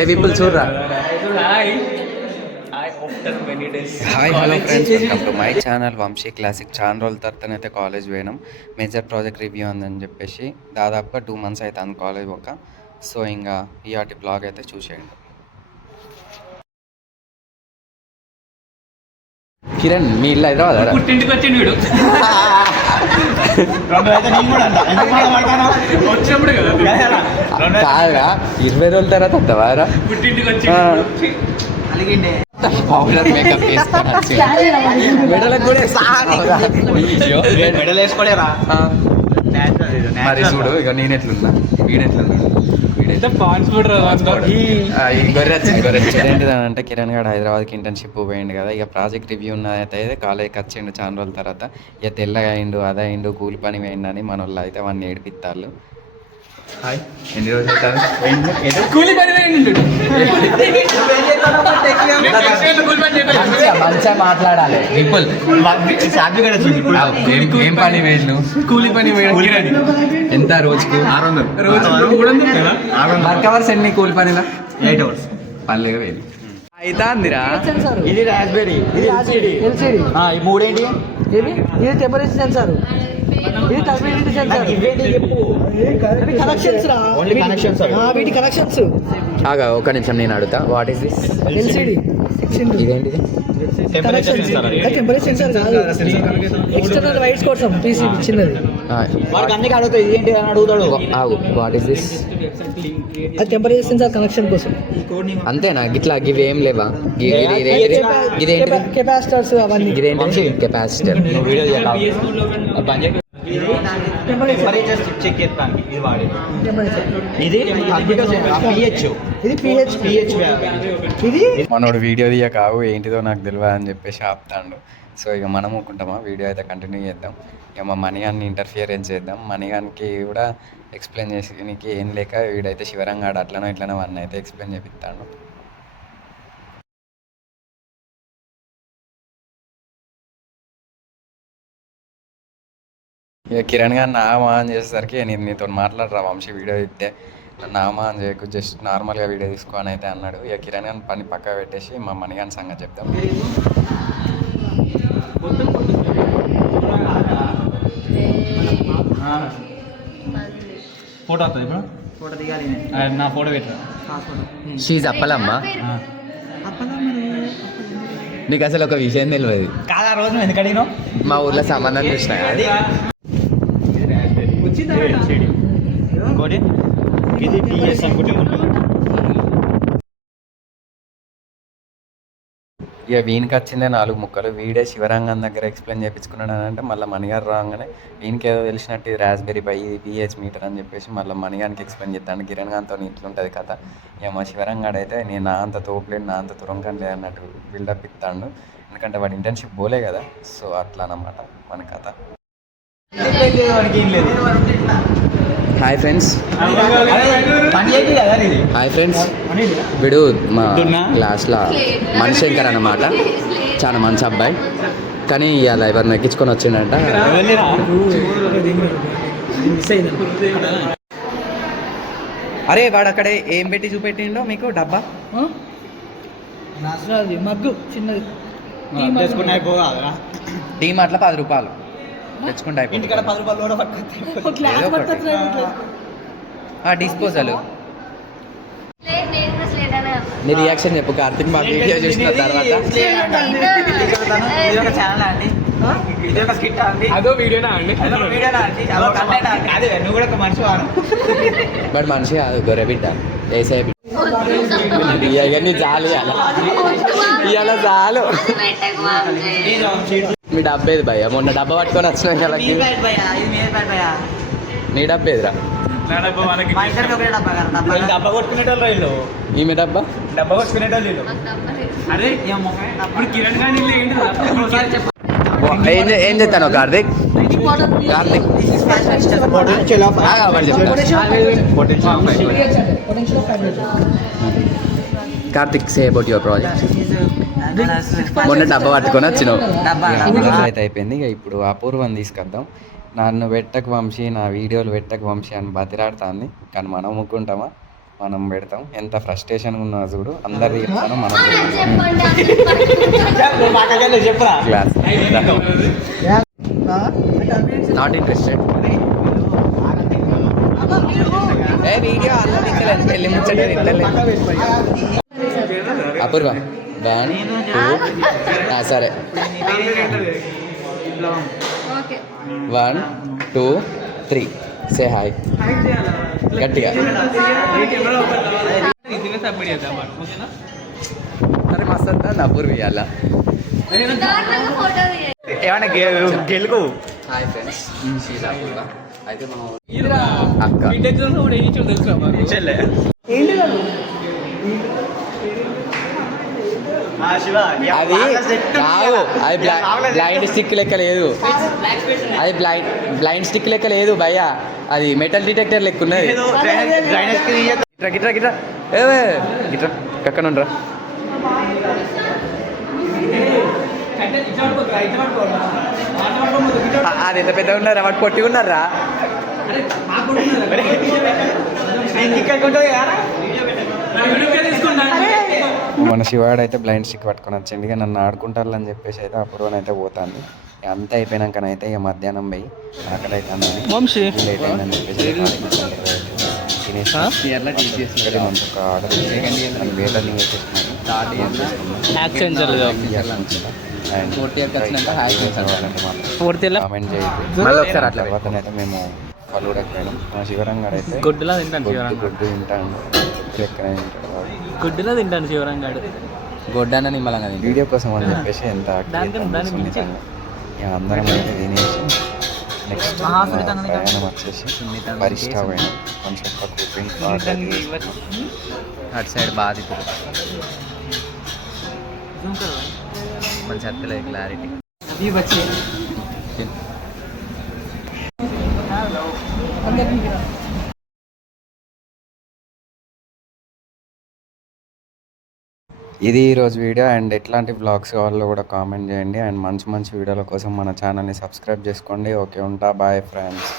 ఏ people చూడరా. Hi hello friends, welcome to my channel Vamshi classic. చాలా రోజుల తర్వాతనైతే కాలేజ్ పోయినాం. మేజర్ ప్రాజెక్ట్ రివ్యూ ఉందని చెప్పేసి దాదాపుగా 2 months అవుతుంది కాలేజ్ ఒక. సో ఇంకా ఈఆర్టీ బ్లాగ్ అయితే చూసేయండి. కిరణ్ మీ ఇల్లు హైదరాబాద్? పుట్టింటికి వచ్చిండు వీడు. కాదురా 20 రోజుల తర్వాత వస్తావారా? పుట్టింటికి వచ్చి పౌడర్ మేకప్ వేసుకొని వచ్చి మెడలకు కూడా మెడల్ వేసుకోలేరా మరి చూడు. ఇక నేనెట్లున్నా, వీడెట్లున్నా, ఏంటిదంటే కిరణ్ గారు హైదరాబాద్కి ఇంటర్న్షిప్ పోయిండు కదా. ఇక ప్రాజెక్ట్ రివ్యూ ఉన్నదైతే కాలేజ్కి వచ్చిండు చాలా రోజుల తర్వాత. ఇక తెల్లగా అయిండు, అదయిండు, కూలి పని పోయిండు అని మన వాళ్ళు అయితే వాడిని ఏడిపిస్తారు. హాయ్, ఎన్ని రోజులు అవుతారు? కూలి పని మంచిగా మాట్లాడాలి. పీపుల్ ఏం పని వేయను? కూలి పని ఎంత రోజుకు? 600 వర్క్ అవర్స్ ఎన్ని కూలి పనిలా? 8 hours. 12,000 అయితే అందిరా. ఇది రాస్బెరీ, ఇది ఎల్సిడి. ఈ మూడేంటి? ఇది టెంపరేచర్ సెన్సార్, ఇది టర్బిడిటీ సెన్సార్. కనెక్షన్స్ రా, ఓన్లీ కనెక్షన్స్. వీటి కనెక్షన్స్. ఆగా ఒక నిమిషం నేను అడుగుతా. What is this? ఎల్సిడి 6 ఇదేంటిది? టెంపరేచర్ సెన్సార్ కాదు, ఎక్స్టర్నల్ వైర్స్ కోసం పీసీ చిన్నది. వాడికి అన్ని అడుగుతాయి, ఇదేంటి అని అడుగుతాడు. ఆగు, వాట్ ఈస్ దిస్? అది టెంపరేచర్ సెన్సార్ కనెక్షన్ కోసం. అంతేనా? గిట్లా గివి ఏం లేవా? కెపాసిటర్స్ అవన్నీ. ఇదేంటి? కెపాసిటర్. టెంపరేచర్ చెక్ చేస్తాను. ఇది వాడే ఇది పిహెచ్. ఇది మనోడు వీడియో తీయ కావు ఏంటిదో నాకు తెలియదు అని చెప్పేసి ఆపుతాడు. సో ఇక మనం ఊరుకుంటామా, వీడియో అయితే కంటిన్యూ చేద్దాం. ఇక మా మనీగాన్ని ఇంటర్ఫియరెన్స్ చేద్దాం. మనీగానికి కూడా ఎక్స్ప్లెయిన్ చేసి నీకు ఏం లేక వీడైతే శివరంగా అట్లనో ఇట్లనో అన్న అయితే ఎక్స్ప్లెయిన్ చేపిస్తాడు. ఇక కిరణ్ గారు నామా అని చేసేసరికి నేను నీతో మాట్లాడరా వంశీ వీడియో ఇస్తే నామా అని చేయకు, జస్ట్ నార్మల్గా వీడియో తీసుకో అని అయితే అన్నాడు. ఇక కిరణ్ గారిని పని పక్క పెట్టేసి మా మనీగాని సంగతి చెప్తాం. ఫోటో వస్తుంది ఇప్పుడు. ఫోటో దిగాలి, నా ఫోటో పెట్టా. షీజ్ అప్పలమ్మా. నీకు అసలు ఒక విషయం తెలియదు. కాదా రోజు ఎందుకు అడిగినావు? మా ఊర్లో సంబంధం చూసినా ఇంకోటి ఇది టీఎస్ అనుకుంటే ఉంటుంది. ఇక వీనికి వచ్చిందే 4 ముక్కలు. వీడే శివరంగం దగ్గర ఎక్స్ప్లెయిన్ చేయించుకున్నాడు అని అంటే మళ్ళీ మణిగారు రాగానే వీనికి ఏదో తెలిసినట్టు ఇది రాస్బెరీ పై, ఇది పిహెచ్ మీటర్ అని చెప్పేసి మళ్ళీ మణిగానికి ఎక్స్ప్లెయిన్ చేస్తాను. కిరణ్ గారితో ఇట్లుంటుంది కథ. ఇక మా శివరంగాడు అయితే నేను నా అంత తోపులేడు, నా అంత తురంగం లేదు అన్నట్టు బిల్డప్ ఇస్తాడు. ఎందుకంటే వాడు ఇంటర్న్షిప్ పోలే కదా. సో అట్లా అన్నమాట మన కథ. Hi friends, hi friends. వీడు మా క్లాస్లో మణిశంకర్ అన్నమాట. చాలా మంచి అబ్బాయి, కానీ అలా ఎవరిని ఎక్కించుకొని వచ్చిండంట. అరే వాడు అక్కడే ఏం పెట్టి చూపెట్టిండో మీకు డబ్బా? మగ్గు చిన్నది. టీ మాటలో 10 రూపాయలు తెచ్చుకుంటే అయిపోయింది. డిస్పోజల్. నీ రియాక్షన్ చెప్పు కార్తిక్. మా వీడియో చూసిన తర్వాత బట్ మనిషి కాదు, గొర్రె బిడ్డ. వేసే చాలు ఇలా చాలు. మీ డబ్బేది భయ్యా? మొన్న డబ్బా పట్టుకొని వచ్చినాం కదా. నీ డబ్బేదిరా? డబ్బా కొట్టుకునేటోళ్ళు వీళ్ళు. ఈమె డబ్బా కొట్టుకునేటోళ్ళు. అరే ఇప్పుడు కిరణ్ గాని ఏం చెప్తాను Karthik? Karthik Karthik say about your project. మొన్న డబ్బా పట్టుకొని వచ్చినావు అయితే అయిపోయింది. ఇక ఇప్పుడు అపూర్వం తీసుకొద్దాం. నన్ను పెట్టకు వంశీ, నా వీడియోలు పెట్టకు వంశీ అని బతిరాడుతుంది. కానీ మనం ముక్కుంటామా? మనం పెడతాం. ఎంత ఫ్రస్ట్రేషన్ ఉన్నా చూడు, అందరు చెప్తాను మనం చెప్పరా class not interested. A video ఆలోచించలేదు, పెళ్ళి ముచ్చట అపూర్వ 1 2 సరే 1 2 3 సే హాయ్ గట్టిగా. సబ్మిట్ చేద్దాం ఓకేనా. అరే మస్తు వస్తుంది అపూర్వ ఇవాళ. ఏమన్నా గెలుకు. హాయ్ ఫ్రెండ్స్, షీజ్ అపూర్వ. అయితే మనం అక్క బిడ్ ఎగ్జామ్స్ కూడా ఏం ఇచ్చాడు తెలుసా మాకు? చెల్లె ఏంటి కాదు అది కావు, అది బ్లైండ్ స్టిక్ లెక్క లేదు, అది బ్లైండ్ స్టిక్ లెక్క లేదు భయ్య, అది మెటల్ డిటెక్టర్ లెక్క ఉన్నది. గిట్రా గిట్రా గిట్రా ఏవే గిట్రా కక్కన ఉండరా. అది ఎంత పెద్దగా ఉన్నారా, వాడు పొట్టిగా ఉన్నారా. మన శివాడు అయితే బ్లైండ్ స్టిక్ పట్టుకొని వచ్చింది. ఇక నన్ను ఆడుకుంటారు అని చెప్పేసి అయితే అప్పుడు అయితే పోతాను. అంతా అయిపోయినాకనైతే ఇక మధ్యాహ్నం పోయి ఆకలి అయితే లేట్ అయిందని చెప్పేసి తినేసి ఒక ఆర్డర్ వేటర్ని కామెంట్ చేయండి. తర్వాతనైతే మేము ఫలూడాకి పోయినాం. మా శివరంగాడు అయితే గుడ్డులా తింటాను గుడ్డు తింటాను, ఎక్కడ తింటాడు వాడు. గుడ్డులా తింటాను శివరంగాడు. గొడ్డన నిమ్మలంగా వీడియో కోసం అని చెప్పేసి ఎంత అందరం అయితే తినేసి నెక్స్ట్ ప్రయాణం వచ్చేసి పరిష్ట పోయినాం. కొంచెం తక్కువ డ్రింక్ అటు సైడ్ బాధితులు మంచి అత్తలేదు క్లారిటీ. ఇది ఈరోజు వీడియో. అండ్ ఎట్లాంటి వ్లాగ్స్ కావాలో కూడా కామెంట్ చేయండి. అండ్ మంచి మంచి వీడియోల కోసం మన ఛానల్ని సబ్స్క్రైబ్ చేసుకోండి. ఓకే, ఉంటా. Bye friends.